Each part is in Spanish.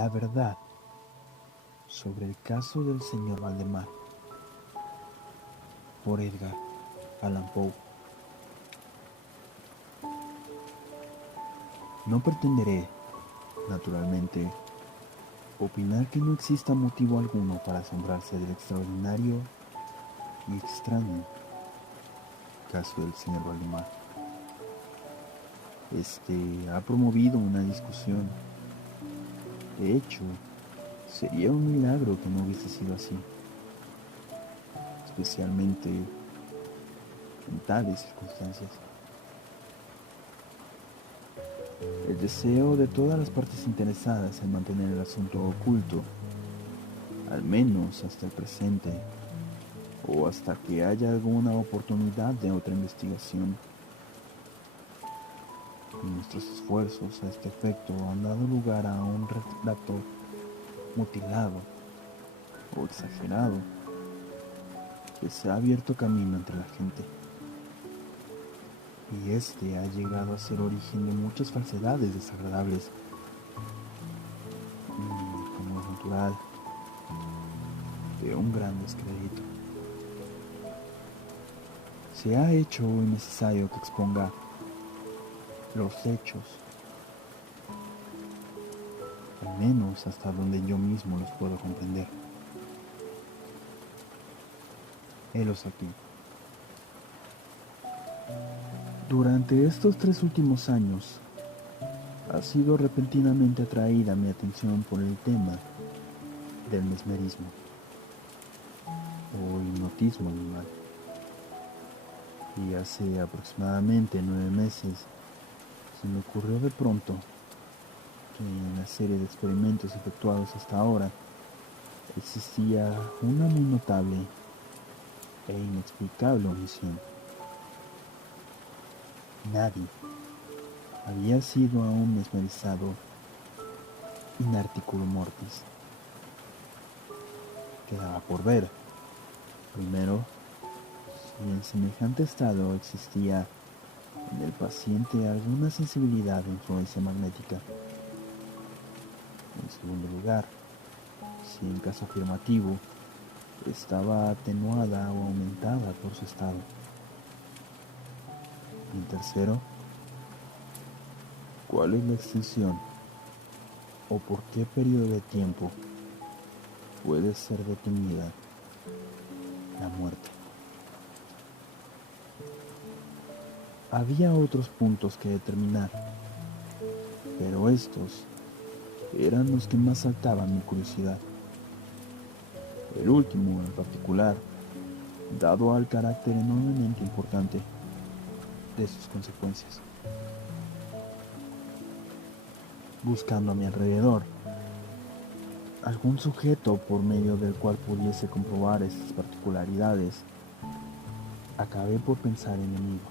La verdad sobre el caso del señor Valdemar, por Edgar Allan Poe. No pretenderé, naturalmente, opinar que no exista motivo alguno para asombrarse del extraordinario y extraño caso del señor Valdemar. Ha promovido una discusión. De hecho, sería un milagro que no hubiese sido así, especialmente en tales circunstancias. El deseo de todas las partes interesadas en mantener el asunto oculto, al menos hasta el presente, o hasta que haya alguna oportunidad de otra investigación. Y nuestros esfuerzos a este efecto han dado lugar a un relato mutilado o exagerado que se ha abierto camino entre la gente. Y ha llegado a ser origen de muchas falsedades desagradables. Y, como es natural, de un gran descrédito. Se ha hecho hoy necesario que exponga los hechos, al menos hasta donde yo mismo los puedo comprender. Helos aquí. Durante estos 3 últimos años, ha sido repentinamente atraída mi atención por el tema del mesmerismo o hipnotismo animal. Y hace aproximadamente 9 meses se me ocurrió de pronto que en la serie de experimentos efectuados hasta ahora existía una muy notable e inexplicable omisión. Nadie había sido aún mesmerizado in articulo mortis. Quedaba por ver, primero, si en semejante estado existía en el paciente alguna sensibilidad de influencia magnética. En segundo lugar, si en caso afirmativo estaba atenuada o aumentada por su estado. Y en tercero, cuál es la extensión o por qué periodo de tiempo puede ser detenida la muerte. Había otros puntos que determinar, pero estos eran los que más saltaban mi curiosidad. El último, en particular, dado al carácter enormemente importante de sus consecuencias. Buscando a mi alrededor algún sujeto por medio del cual pudiese comprobar estas particularidades, acabé por pensar en mi amigo,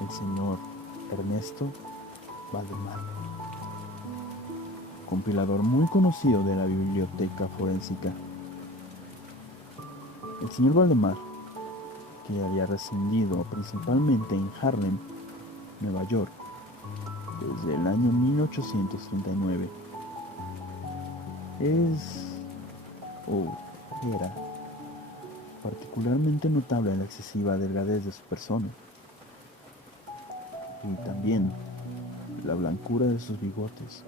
el señor Ernesto Valdemar, compilador muy conocido de la biblioteca forénsica. El señor Valdemar, que había residido principalmente en Harlem, Nueva York, desde el año 1839, era particularmente notable la excesiva delgadez de su persona y también la blancura de sus bigotes,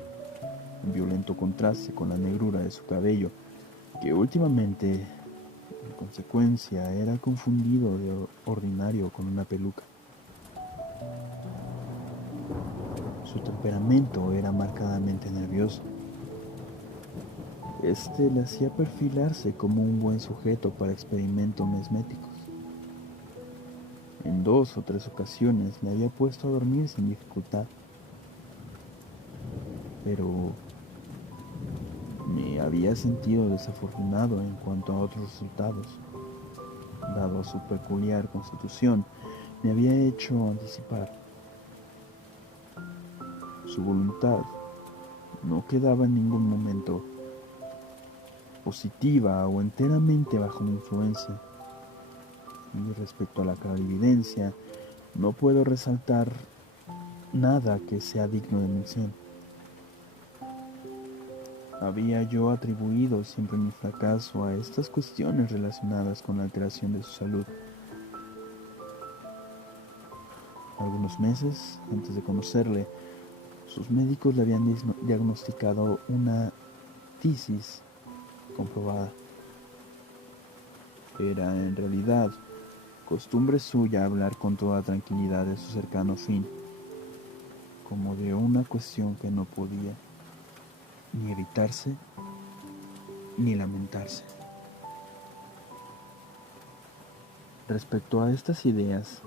en violento contraste con la negrura de su cabello, que últimamente, en consecuencia, era confundido de ordinario con una peluca. Su temperamento era marcadamente nervioso. Le hacía perfilarse como un buen sujeto para experimentos mesméticos. En 2 o 3 ocasiones me había puesto a dormir sin dificultad, pero me había sentido desafortunado en cuanto a otros resultados. Dado a su peculiar constitución, me había hecho anticipar. Su voluntad no quedaba en ningún momento positiva o enteramente bajo mi influencia. Y respecto a la clarividencia, no puedo resaltar nada que sea digno de mención. Había yo atribuido siempre mi fracaso a estas cuestiones relacionadas con la alteración de su salud. Algunos meses antes de conocerle, sus médicos le habían diagnosticado una tisis comprobada. Era en realidad costumbre suya hablar con toda tranquilidad de su cercano fin, como de una cuestión que no podía ni evitarse ni lamentarse. Respecto a estas ideas,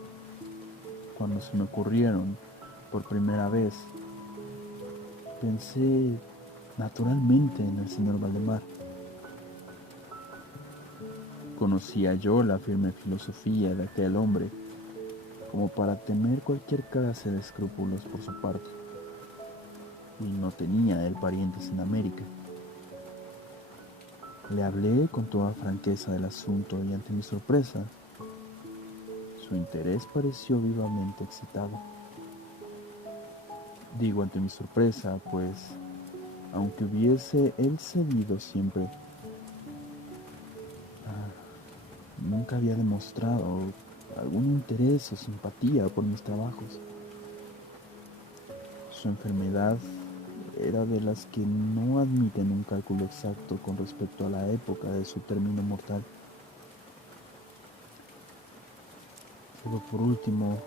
cuando se me ocurrieron por primera vez, pensé naturalmente en el señor Valdemar. Conocía yo la firme filosofía de aquel hombre como para temer cualquier clase de escrúpulos por su parte, y no tenía él parientes en América. Le hablé con toda franqueza del asunto y ante mi sorpresa, su interés pareció vivamente excitado. Digo ante mi sorpresa, pues, aunque hubiese él cedido siempre, nunca había demostrado algún interés o simpatía por mis trabajos. Su enfermedad era de las que no admiten un cálculo exacto con respecto a la época de su término mortal. Pero por último,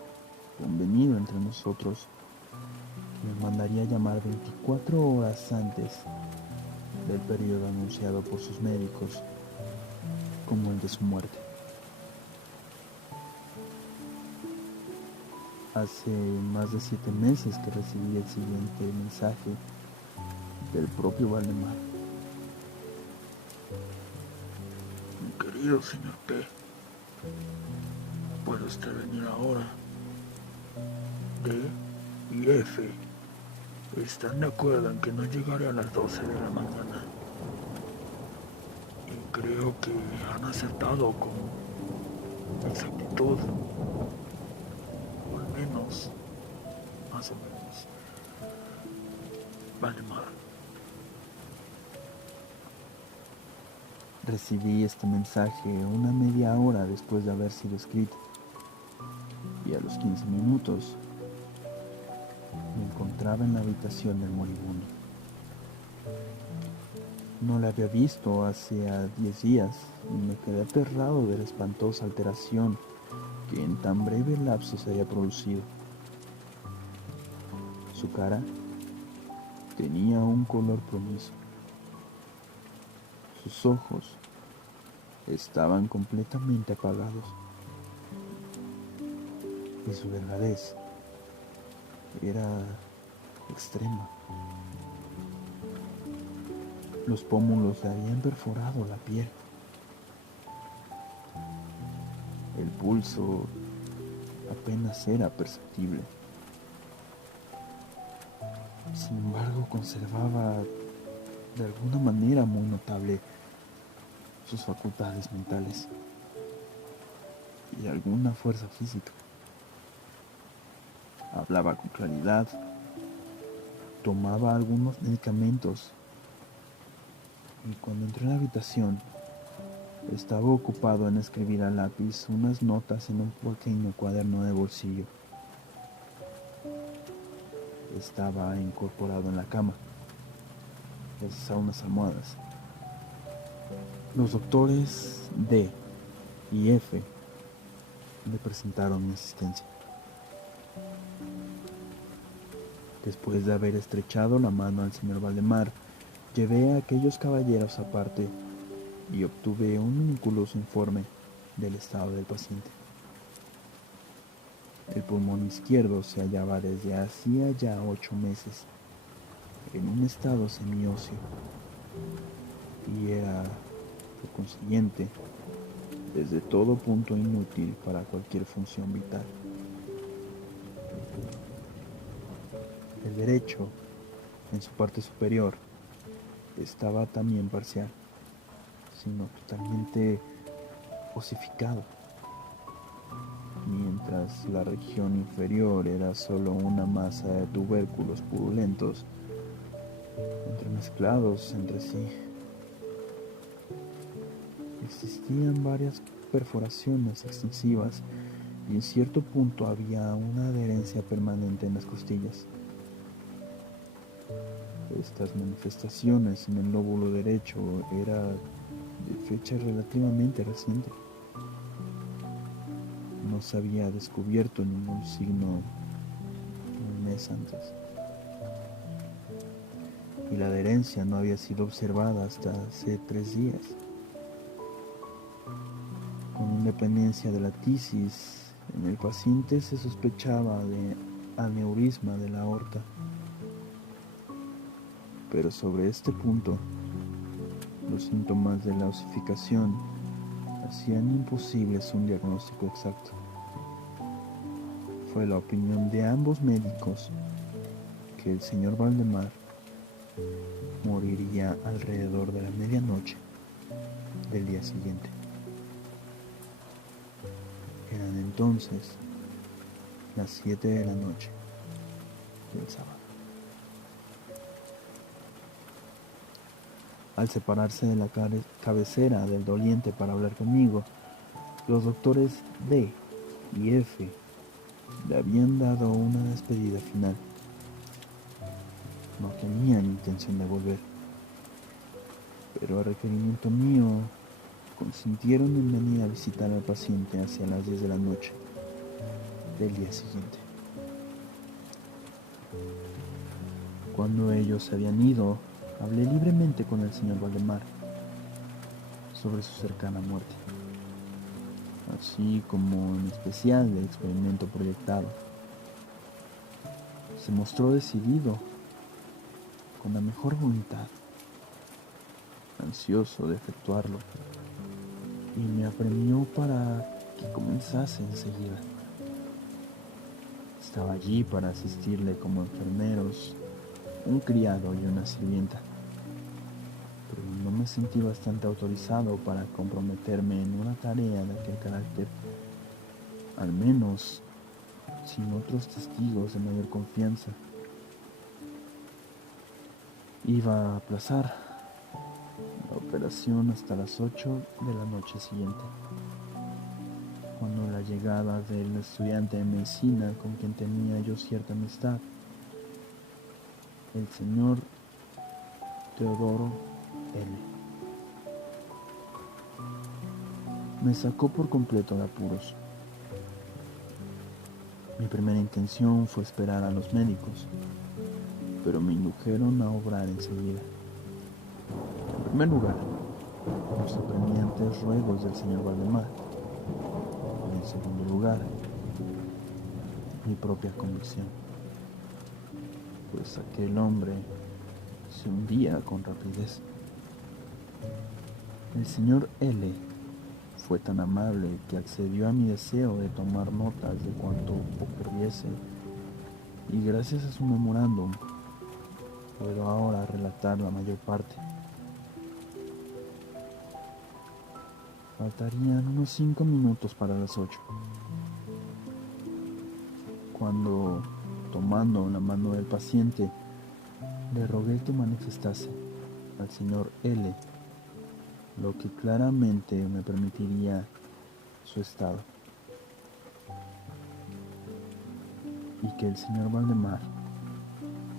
convenido entre nosotros, me mandaría llamar 24 horas antes del periodo anunciado por sus médicos como el de su muerte. Hace más de 7 meses que recibí el siguiente mensaje del propio Valdemar. Mi querido señor P, ¿puede usted venir ahora? D y F están de acuerdo en que no llegaré a las 12 de la mañana. Y creo que han acertado con exactitud, o al menos, más o menos. Valdemar. Recibí este mensaje una media hora después de haber sido escrito, y a los 15 minutos me encontraba en la habitación del moribundo. No le había visto hacía 10 días y me quedé aterrado de la espantosa alteración que en tan breve lapso se había producido. Su cara tenía un color plomizo. Sus ojos estaban completamente apagados y su delgadez era extrema. Los pómulos le habían perforado la piel. El pulso apenas era perceptible. Sin embargo, conservaba de alguna manera muy notable sus facultades mentales y alguna fuerza física. Hablaba con claridad, tomaba algunos medicamentos y cuando entré en la habitación estaba ocupado en escribir a lápiz unas notas en un pequeño cuaderno de bolsillo. Estaba incorporado en la cama, gracias a unas almohadas. Los doctores D y F le presentaron mi asistencia. Después de haber estrechado la mano al señor Valdemar, llevé a aquellos caballeros aparte y obtuve un minucioso informe del estado del paciente. El pulmón izquierdo se hallaba desde hacía ya 8 meses en un estado semióseo y era, por consiguiente, desde todo punto inútil para cualquier función vital. El derecho, en su parte superior, estaba también parcial, sino totalmente osificado, mientras la región inferior era solo una masa de tubérculos purulentos entremezclados entre sí. Existían varias perforaciones extensivas y en cierto punto había una adherencia permanente en las costillas. Estas manifestaciones en el lóbulo derecho era de fecha relativamente reciente. No se había descubierto ningún signo un mes antes. Y la adherencia no había sido observada hasta hace 3 días. Con independencia de la tisis, en el paciente se sospechaba de aneurisma de la aorta. Pero sobre este punto, los síntomas de la osificación hacían imposibles un diagnóstico exacto. Fue la opinión de ambos médicos que el señor Valdemar moriría alrededor de la medianoche del día siguiente. Eran entonces las 7 de la noche del sábado. Al separarse de la cabecera del doliente para hablar conmigo, los doctores D y F le habían dado una despedida final. No tenían intención de volver, pero a requerimiento mío consintieron en venir a visitar al paciente hacia las 10 de la noche del día siguiente. Cuando ellos se habían ido, hablé libremente con el señor Valdemar sobre su cercana muerte, así como en especial del experimento proyectado. Se mostró decidido, con la mejor voluntad, ansioso de efectuarlo, y me apremió para que comenzase enseguida. Estaba allí para asistirle como enfermeros, un criado y una sirvienta, pero no me sentí bastante autorizado para comprometerme en una tarea de aquel carácter, al menos sin otros testigos de mayor confianza. Iba a aplazar la operación hasta las 8 de la noche siguiente, cuando la llegada del estudiante de medicina con quien tenía yo cierta amistad, el señor Teodoro L., me sacó por completo de apuros. Mi primera intención fue esperar a los médicos, pero me indujeron a obrar enseguida. En primer lugar, los apremiantes ruegos del señor Valdemar. Y en segundo lugar, mi propia convicción, pues aquel hombre se hundía con rapidez. El señor L. fue tan amable que accedió a mi deseo de tomar notas de cuanto ocurriese, y gracias a su memorándum puedo ahora relatar la mayor parte. Faltarían unos 5 minutos para las 8, cuando, tomando la mano del paciente, le rogué que manifestase al señor L. lo que claramente me permitiría su estado, y que el señor Valdemar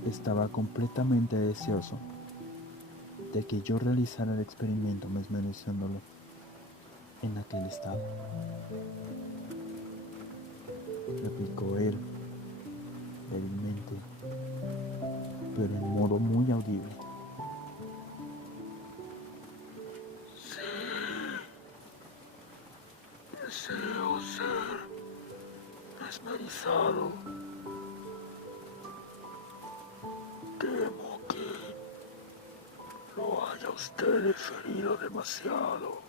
estaba completamente deseoso de que yo realizara el experimento mesmerizándolo en aquel estado. Replicó él, débilmente, pero en modo muy audible. Deseo ser mesmerizado. Temo que lo haya usted diferido demasiado.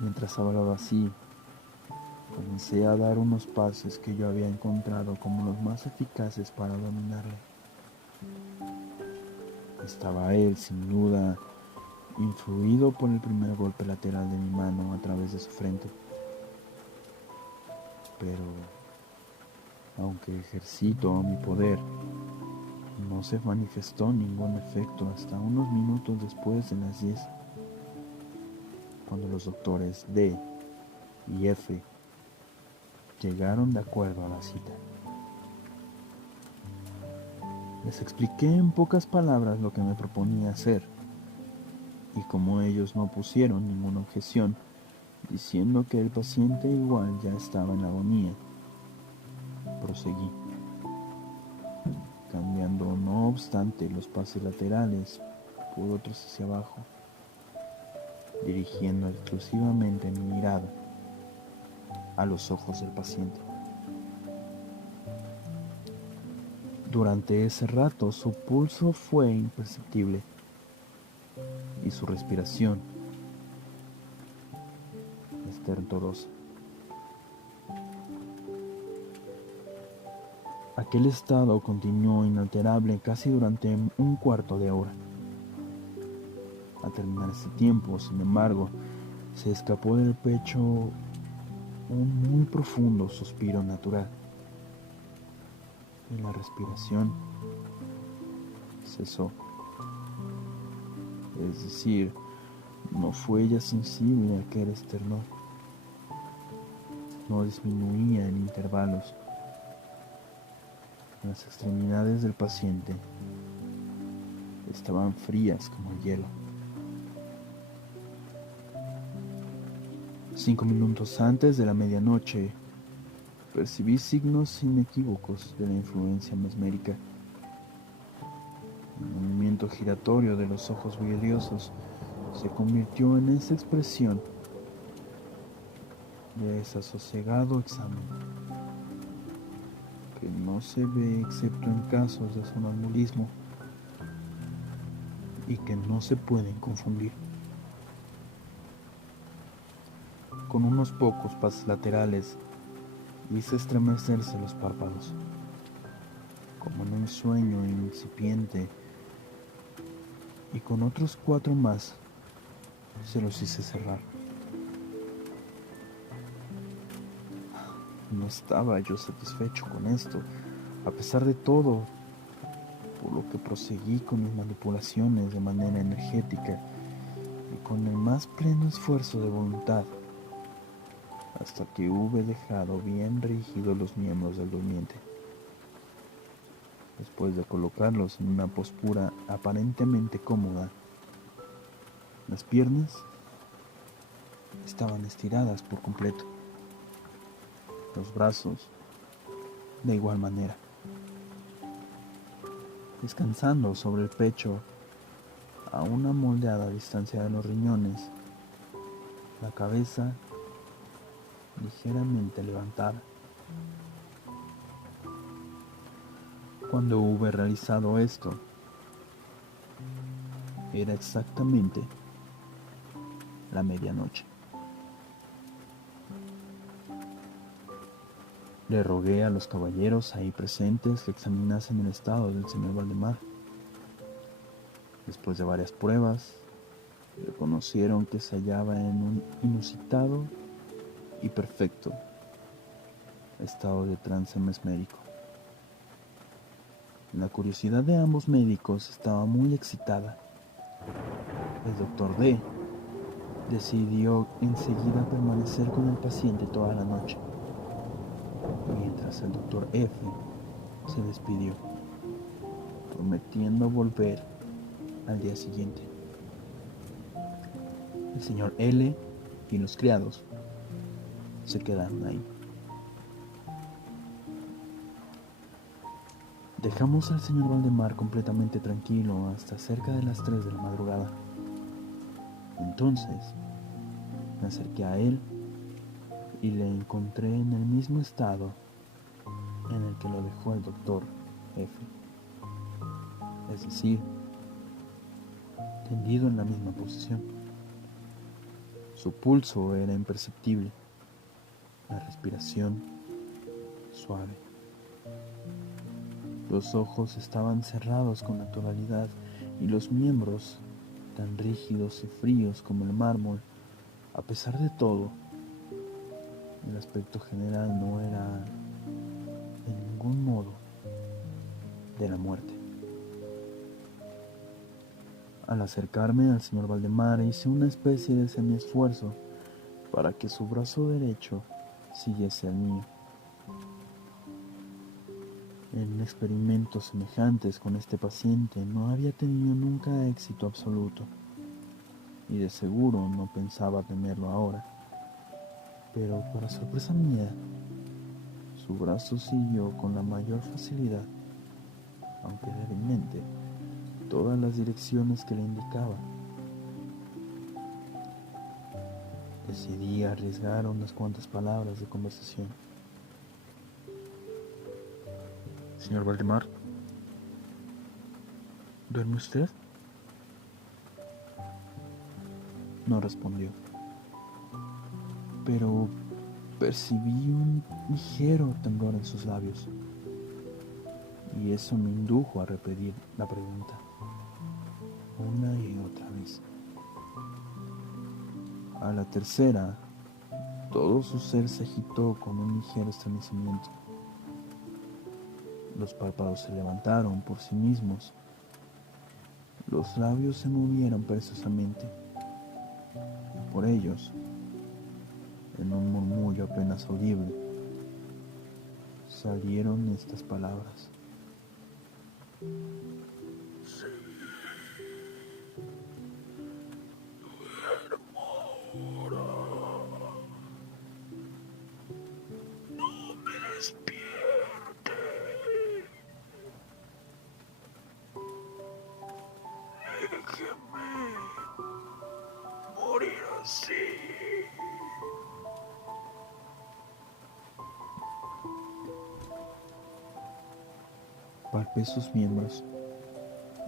Mientras hablaba así, comencé a dar unos pases que yo había encontrado como los más eficaces para dominarle. Estaba él, sin duda, influido por el primer golpe lateral de mi mano a través de su frente. Pero Aunque ejercito mi poder, no se manifestó ningún efecto hasta unos minutos después de las 10, cuando los doctores D y F llegaron de acuerdo a la cita. Les expliqué en pocas palabras lo que me proponía hacer, y como ellos no pusieron ninguna objeción, diciendo que el paciente igual ya estaba en agonía, proseguí, cambiando no obstante los pases laterales por otros hacia abajo, dirigiendo exclusivamente mi mirada a los ojos del paciente. Durante ese rato su pulso fue imperceptible y su respiración estertorosa. Aquel estado continuó inalterable casi durante un cuarto de hora. Al terminar ese tiempo, sin embargo, se escapó del pecho un muy profundo suspiro natural y la respiración cesó. Es decir, no fue ella sensible a aquel esternón. No disminuía en intervalos. Las extremidades del paciente estaban frías como el hielo. 5 minutos antes de la medianoche, percibí signos inequívocos de la influencia mesmérica. El movimiento giratorio de los ojos vidriosos se convirtió en esa expresión de desasosegado examen, que no se ve excepto en casos de sonambulismo y que no se pueden confundir. Con unos pocos pasos laterales hice estremecerse los párpados, como en un sueño incipiente, y con otros 4 más se los hice cerrar. No estaba yo satisfecho con esto, a pesar de todo, por lo que proseguí con mis manipulaciones de manera energética y con el más pleno esfuerzo de voluntad, hasta que hube dejado bien rígidos los miembros del durmiente. Después de colocarlos en una postura aparentemente cómoda, las piernas estaban estiradas por completo, los brazos de igual manera, descansando sobre el pecho a una moldeada distancia de los riñones, la cabeza ligeramente levantada. Cuando hube realizado esto, era exactamente la medianoche. Le rogué a los caballeros ahí presentes que examinasen el estado del señor Valdemar. Después de varias pruebas, reconocieron que se hallaba en un inusitado y perfecto estado de trance mesmérico. La curiosidad de ambos médicos estaba muy excitada. El doctor D decidió enseguida permanecer con el paciente toda la noche, mientras el doctor F se despidió, prometiendo volver al día siguiente. El señor L y los criados se quedaron ahí. Dejamos al señor Valdemar completamente tranquilo hasta cerca de las 3 de la madrugada. Entonces me acerqué a él y le encontré en el mismo estado en el que lo dejó el doctor F. Es decir, tendido en la misma posición. Su pulso era imperceptible, la respiración suave. Los ojos estaban cerrados con naturalidad y los miembros tan rígidos y fríos como el mármol. A pesar de todo, el aspecto general no era en de la muerte. Al acercarme al señor Valdemar hice una especie de semi-esfuerzo para que su brazo derecho siguiese al mío. En experimentos semejantes con este paciente no había tenido nunca éxito absoluto, y de seguro no pensaba tenerlo ahora. Pero para sorpresa mía, su brazo siguió con la mayor facilidad, aunque débilmente, todas las direcciones que le indicaba. Decidí arriesgar unas cuantas palabras de conversación. Señor Valdemar, ¿duerme usted? No respondió, pero percibí un ligero temblor en sus labios, y eso me indujo a repetir la pregunta una y otra vez. A la tercera, todo su ser se agitó con un ligero estremecimiento. Los párpados se levantaron por sí mismos. Los labios se movieron perezosamente. Por ellos, en un murmullo apenas audible, salieron estas palabras. Despierte. Déjeme morir así. Palpé sus miembros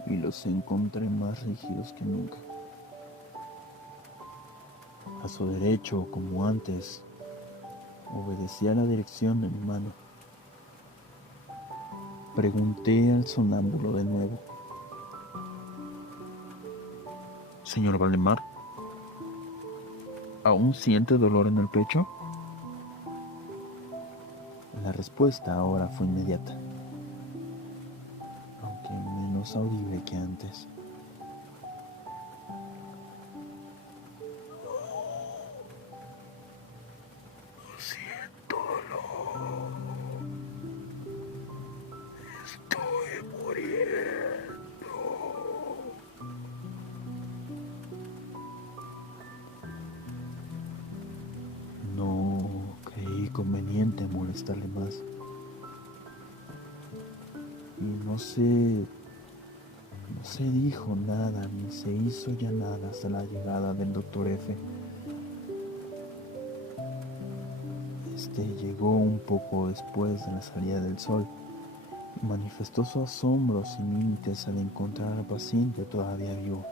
y los encontré más rígidos que nunca. A su derecho, como antes, obedecía la dirección de mi mano. Pregunté al sonámbulo de nuevo. Señor Valdemar, ¿aún siente dolor en el pecho? La respuesta ahora fue inmediata, aunque menos audible que antes. Siento dolor. Estoy muriendo. No creí conveniente molestarle más. Y no se dijo nada ni se hizo ya nada hasta la llegada del doctor F. Este llegó un poco después de la salida del sol y manifestó su asombro sin límites al encontrar al paciente todavía vivo.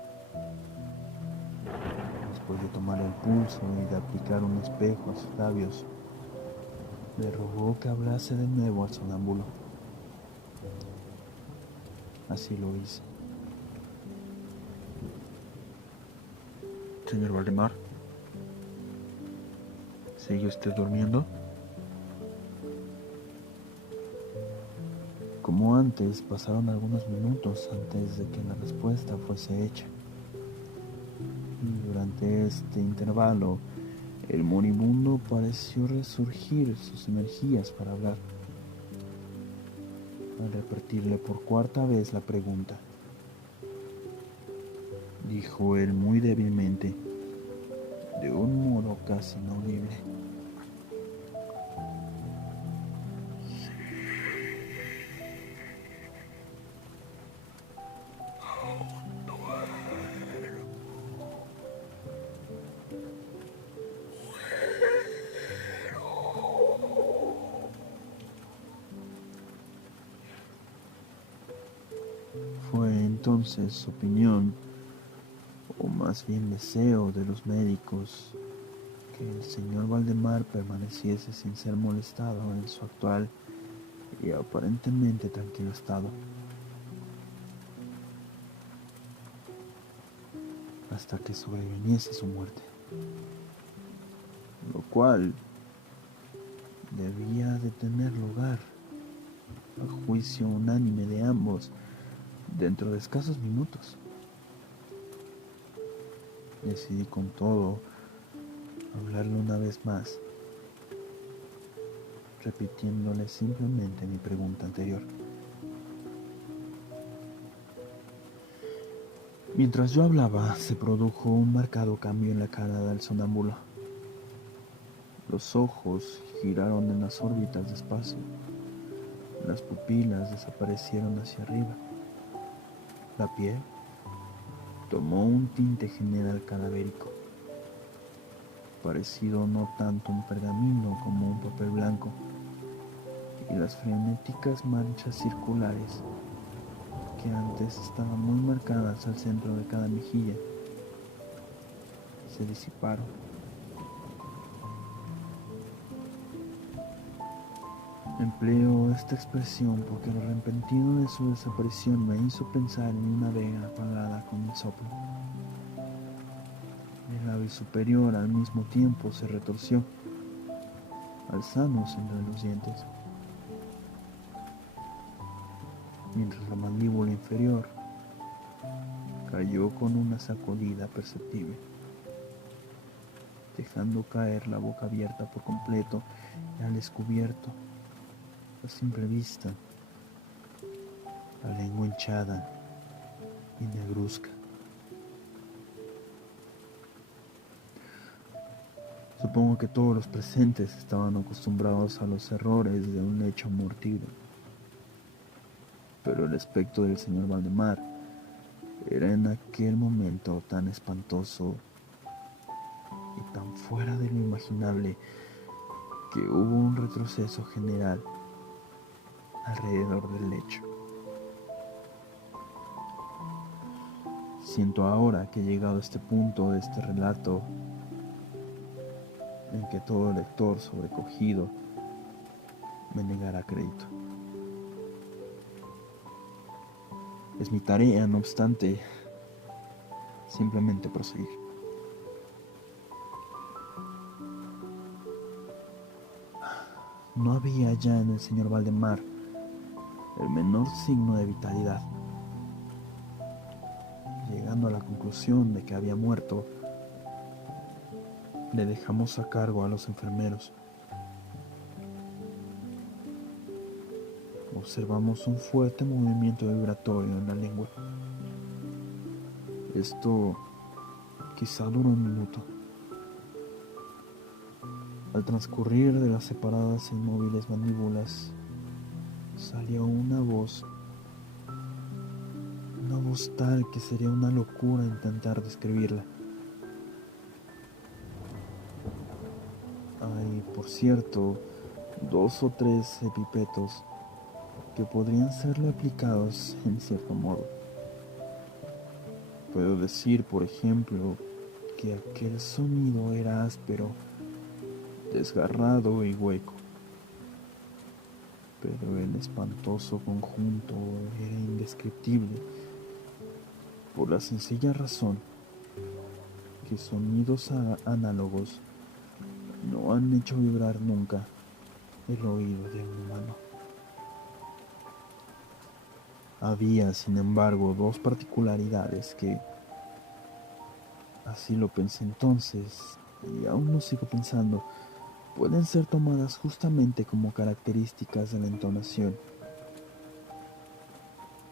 Después de tomar el pulso y de aplicar un espejo a sus labios, le rogó que hablase de nuevo al sonámbulo. Así lo hice. Señor Valdemar, ¿sigue usted durmiendo? Como antes, pasaron algunos minutos antes de que la respuesta fuese hecha. Y durante este intervalo, el moribundo pareció resurgir sus energías para hablar. Al repetirle por cuarta vez la pregunta, dijo él muy débilmente, de un modo casi inaudible: Fue entonces opinión, o más bien deseo de los médicos, que el señor Valdemar permaneciese sin ser molestado en su actual y aparentemente tranquilo estado, hasta que sobreviniese su muerte, lo cual debía de tener lugar a juicio unánime de ambos dentro de escasos minutos. Decidí con todo hablarle una vez más, repitiéndole simplemente mi pregunta anterior. Mientras yo hablaba, se produjo un marcado cambio en la cara del sonámbulo. Los ojos giraron en las órbitas despacio. Las pupilas desaparecieron hacia arriba. La piel tomó un tinte general cadavérico, parecido no tanto a un pergamino como un papel blanco, y las frenéticas manchas circulares que antes estaban muy marcadas al centro de cada mejilla se disiparon. Empleo esta expresión porque lo repentino de su desaparición me hizo pensar en una vega apagada con el soplo. El labio superior al mismo tiempo se retorció, alzándose entre los dientes, mientras la mandíbula inferior cayó con una sacudida perceptible, dejando caer la boca abierta por completo y al descubierto, a simple vista, la lengua hinchada y negruzca. Supongo que todos los presentes estaban acostumbrados a los errores de un hecho amortido, pero el aspecto del señor Valdemar era en aquel momento tan espantoso y tan fuera de lo imaginable que hubo un retroceso general alrededor del lecho. Siento ahora que he llegado a este punto de este relato en que todo lector sobrecogido me negará crédito. Es mi tarea, no obstante, simplemente proseguir. No había ya en el señor Valdemar el menor signo de vitalidad. Llegando a la conclusión de que había muerto, le dejamos a cargo a los enfermeros. Observamos un fuerte movimiento vibratorio en la lengua. Esto quizá duró un minuto. Al transcurrir de las separadas e inmóviles mandíbulas, salió una voz tal que sería una locura intentar describirla. Hay, por cierto, 2 o 3 epipetos que podrían serle aplicados en cierto modo. Puedo decir, por ejemplo, que aquel sonido era áspero, desgarrado y hueco, pero el espantoso conjunto era indescriptible, por la sencilla razón que sonidos análogos no han hecho vibrar nunca el oído de un humano. Había, sin embargo, 2 particularidades que, así lo pensé entonces, y aún lo sigo pensando, pueden ser tomadas justamente como características de la entonación,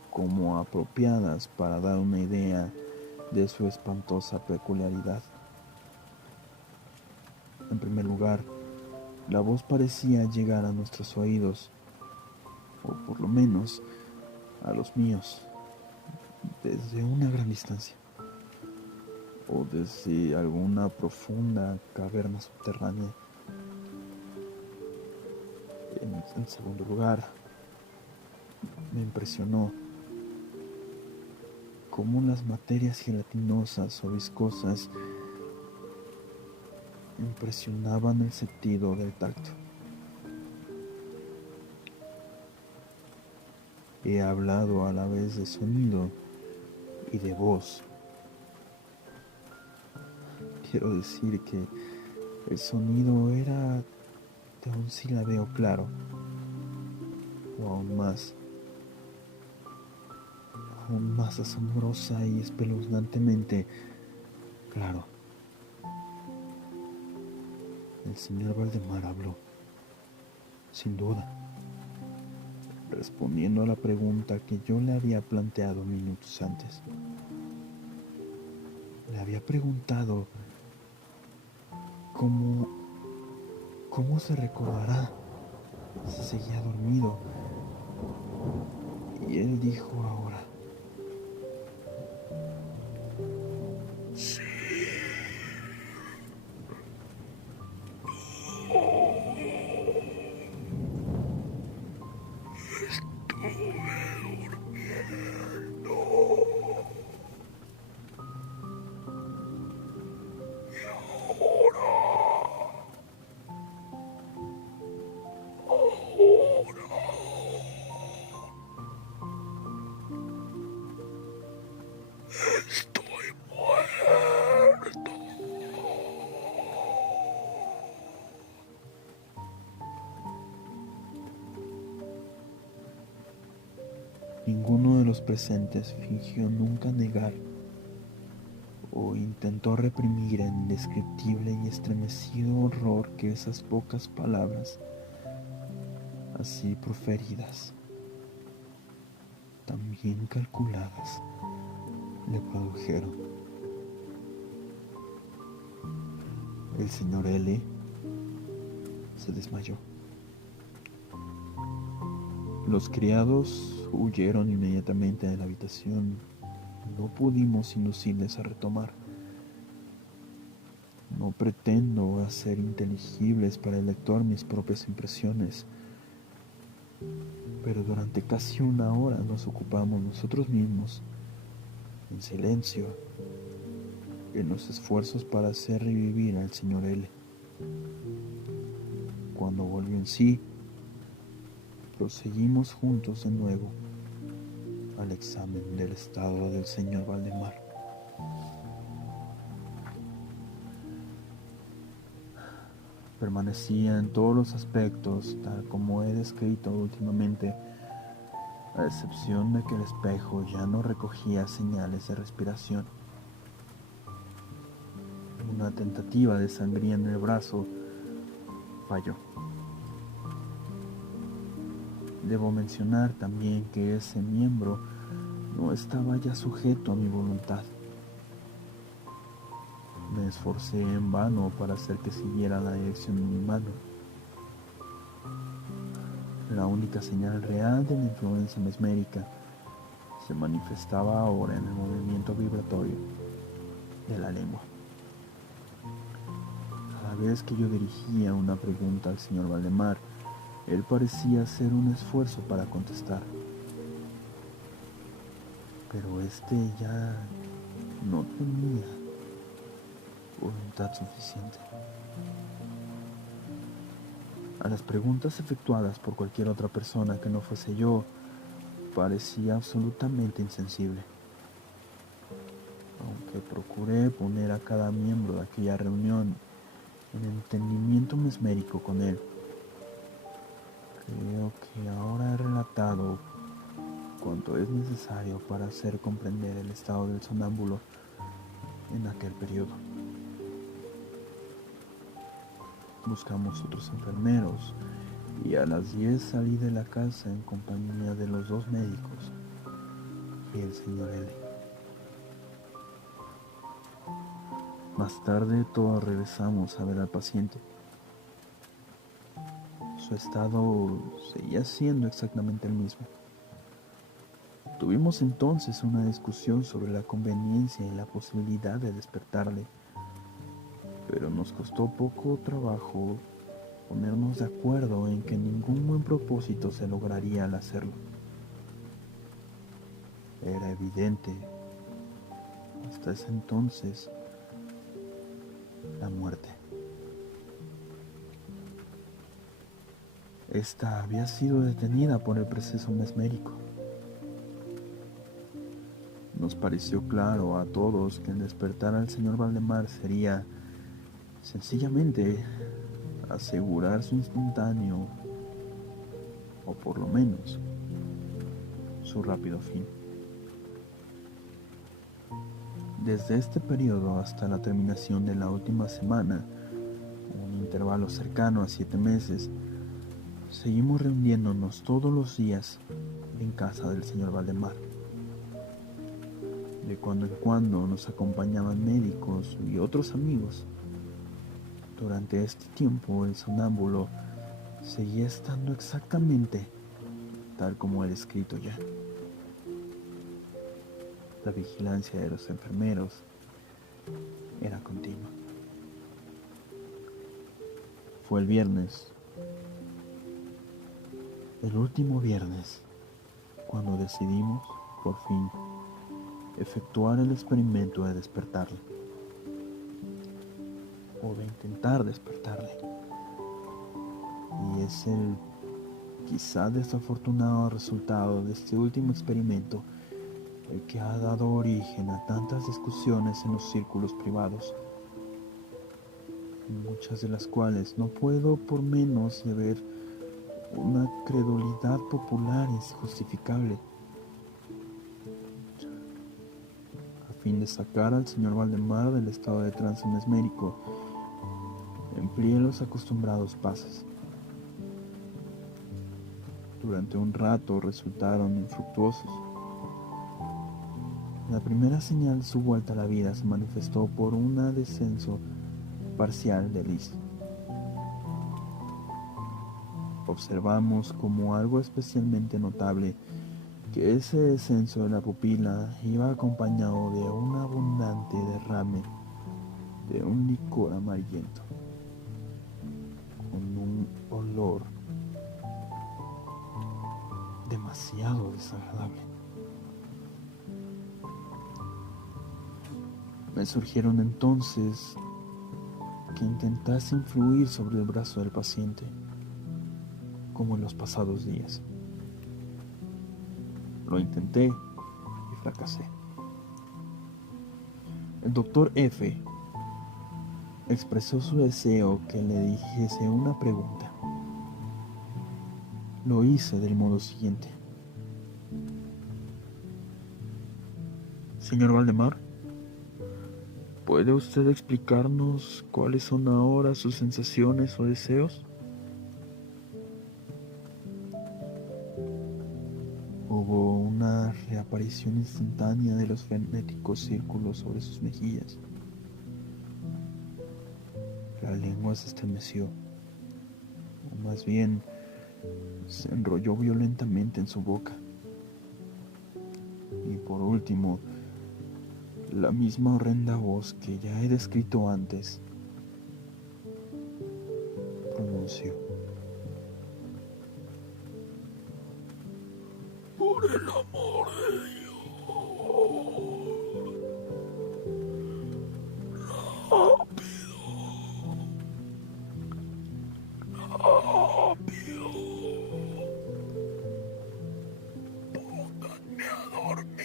como apropiadas para dar una idea de su espantosa peculiaridad. En primer lugar, la voz parecía llegar a nuestros oídos, o por lo menos a los míos, desde una gran distancia, o desde alguna profunda caverna subterránea. En segundo lugar, me impresionó cómo las materias gelatinosas o viscosas impresionaban el sentido del tacto. He hablado a la vez de sonido y de voz. Quiero decir que el sonido era de un silabeo claro, o aún más asombrosa y espeluznantemente claro. El señor Valdemar habló, sin duda, respondiendo a la pregunta que yo le había planteado minutos antes. Le había preguntado cómo se recordará si seguía dormido. Y él dijo ahora: Sí. Estuve durmiendo. Estoy muerto. ninguno de los presentes fingió nunca negar o intentó reprimir el indescriptible y estremecido horror que esas pocas palabras, así proferidas, tan bien calculadas, le produjeron. El señor L. se desmayó. Los criados huyeron inmediatamente de la habitación. No pudimos inducirles a retomar. No pretendo hacer inteligibles para el lector mis propias impresiones, pero durante casi una hora nos ocupamos nosotros mismos, en silencio, en los esfuerzos para hacer revivir al señor L. Cuando volvió en sí, proseguimos juntos de nuevo al examen del estado del señor Valdemar. Permanecía en todos los aspectos tal como he descrito últimamente, a excepción de que el espejo ya no recogía señales de respiración. Una tentativa de sangría en el brazo falló. Debo mencionar también que ese miembro no estaba ya sujeto a mi voluntad. Me esforcé en vano para hacer que siguiera la dirección de mi mano. La única señal real de la influencia mesmérica se manifestaba ahora en el movimiento vibratorio de la lengua. Cada vez que yo dirigía una pregunta al señor Valdemar, él parecía hacer un esfuerzo para contestar. Pero ya no tenía voluntad suficiente. A las preguntas efectuadas por cualquier otra persona que no fuese yo, parecía absolutamente insensible. Aunque procuré poner a cada miembro de aquella reunión en entendimiento mesmérico con él, creo que ahora he relatado cuanto es necesario para hacer comprender el estado del sonámbulo en aquel periodo. Buscamos otros enfermeros y a las 10 salí de la casa en compañía de los 2 médicos y el señor L. Más tarde todos regresamos a ver al paciente. Su estado seguía siendo exactamente el mismo. Tuvimos entonces una discusión sobre la conveniencia y la posibilidad de despertarle, pero nos costó poco trabajo ponernos de acuerdo en que ningún buen propósito se lograría al hacerlo. Era evidente, hasta ese entonces, la muerte. Esta había sido detenida por el proceso mesmérico. Nos pareció claro a todos que el despertar al señor Valdemar sería sencillamente asegurar su instantáneo o por lo menos su rápido fin. Desde este periodo hasta la terminación de la última semana, un intervalo cercano a 7 meses, seguimos reuniéndonos todos los días en casa del señor Valdemar. De cuando en cuando nos acompañaban médicos y otros amigos. Durante este tiempo el sonámbulo seguía estando exactamente tal como he descrito ya. La vigilancia de los enfermeros era continua. Fue el viernes, el último viernes, cuando decidimos, por fin, efectuar el experimento de despertarle, o de intentar despertarle. Y es el quizá desafortunado resultado de este último experimento el que ha dado origen a tantas discusiones en los círculos privados, muchas de las cuales no puedo por menos de ver una credulidad popular injustificable. A fin de sacar al señor Valdemar del estado de trance mesmérico, empleé los acostumbrados pases. Durante un rato resultaron infructuosos. La primera señal de su vuelta a la vida se manifestó por un descenso parcial de Liz. Observamos como algo especialmente notable que ese descenso de la pupila iba acompañado de un abundante derrame de un licor amarillento, con un olor demasiado desagradable. Me surgieron entonces que intentase influir sobre el brazo del paciente, como en los pasados días. Lo intenté y fracasé. El doctor F. expresó su deseo que le dijese una pregunta. Lo hice del modo siguiente. Señor Valdemar, ¿puede usted explicarnos cuáles son ahora sus sensaciones o deseos? Hubo una reaparición instantánea de los frenéticos círculos sobre sus mejillas. La lengua se estremeció, o más bien se enrolló violentamente en su boca. Y por último, la misma horrenda voz que ya he descrito antes pronunció. Por el amor de Dios. Rápido. Pónganme a dormir.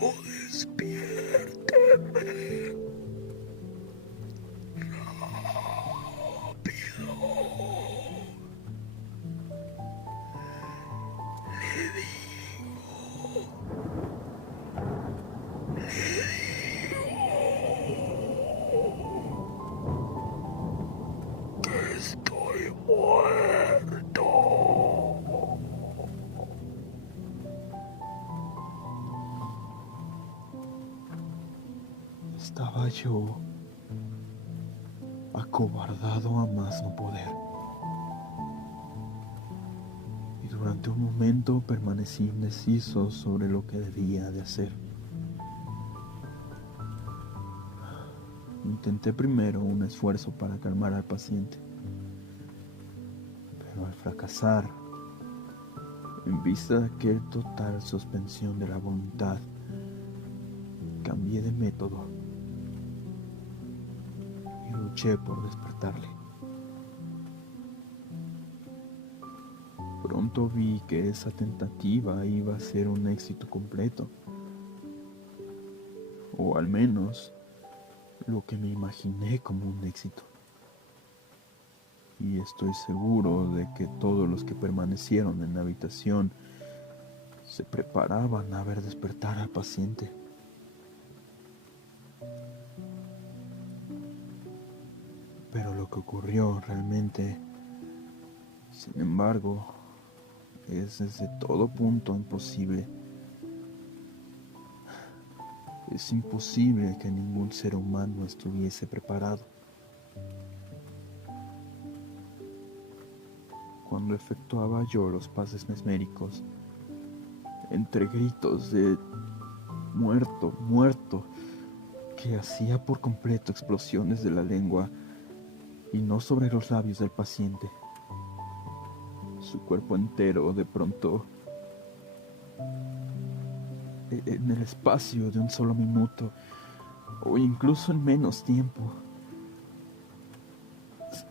O despiérteme. Rápido. Le digo. Que estoy muerto. Estaba yo acobardado a más no poder. Y durante un momento permanecí indeciso sobre lo que debía de hacer. Intenté primero un esfuerzo para calmar al paciente, pero al fracasar, en vista de aquella total suspensión de la voluntad, cambié de método y luché por despertarle. Pronto vi que esa tentativa iba a ser un éxito completo, o al menos lo que me imaginé como un éxito. y estoy seguro de que todos los que permanecieron en la habitación se preparaban a ver despertar al paciente. Pero lo que ocurrió realmente, sin embargo, es desde todo punto imposible. Es imposible que ningún ser humano estuviese preparado. Cuando efectuaba yo los pases mesméricos, entre gritos de muerto, muerto, que hacía por completo explosiones de la lengua y no sobre los labios del paciente, su cuerpo entero de pronto, en el espacio de un solo minuto, o incluso en menos tiempo,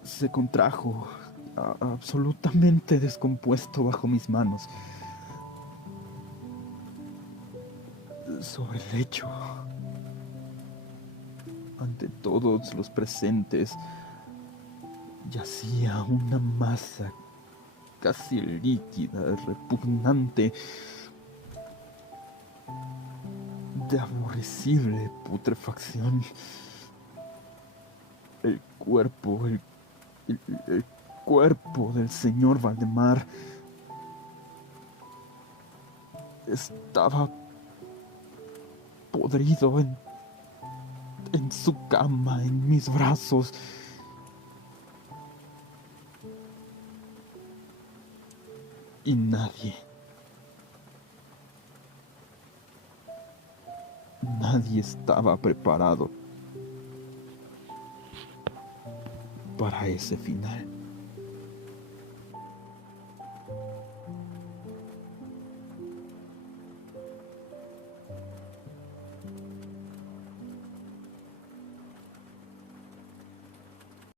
se contrajo, absolutamente descompuesto bajo mis manos, sobre el lecho. Ante todos los presentes yacía una masa casi líquida, repugnante, de aborrecible putrefacción. El cuerpo, el cuerpo del señor Valdemar estaba podrido en su cama, en mis brazos. Y nadie estaba preparado para ese final.